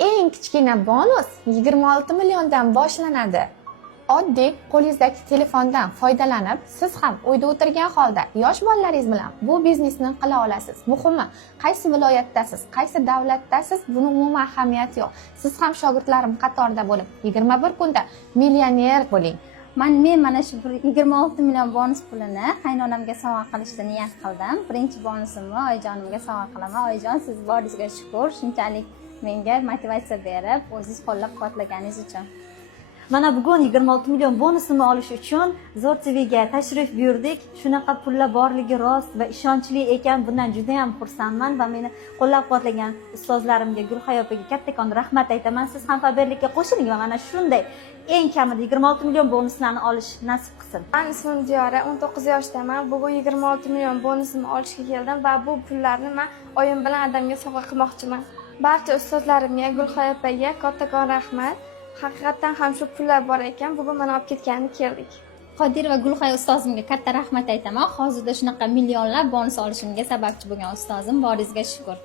eng kichkina bonus 26 milliondan boshlanadi. Oddiy qo'lingizdagi telefondan foydalanib, siz ham uyda o'tirgan holda yosh bolalaringiz bilan bu biznesni qila olasiz. Muhimi, qaysi viloyatdasiz, qaysi davlatdasiz, buni umuman ahamiyati yo'q. Siz ham shogirdlarim qatorida bo'lib, 21 kunda millioner bo'ling. Men mana shu 26 million bonus pulini qaynonamga sovg'a qilishni niyat qildim. Birinchi bonusimni oyijonimga sovg'a qilaman. Oyijon, siz boringizga shukur, shunchalik menga motivatsiya berib, o'zingiz qo'llab-quvvatlaganingiz uchun. Mana bugun 26 million bonusini olish uchun Zo'r TVga tashrif buyurdik. Shunaqa pullar borligi rost va ishonchli ekan. Bundan juda ham xursandman va meni qo'llab-quvvatlagan ustozlarimga, Gulhayo opaga kattakon rahmat aytaman. Siz ham xabarlikka qo'shiling va mana shunday eng kamida 26 million bonuslarni olish nasib qilsin. Men ismim Diyora, 19 yoshdaman. Bugun 26 million bonusimni olishga keldim va bu pullarni men oyim bilan adamga sovg'a qilmoqchiman. Barcha ustozlarimga, Gulhayo opaga kattakon rahmat. Haqiqatan ham shu pullar bor ekan, bugun mana olib ketganini keldik. Qodir va Gulhayo ustozimga katta rahmat aytaman. Hozirda shunaqa millionlab bonus olishimga sababchi bo'lgan ustozim, boringizga shukur.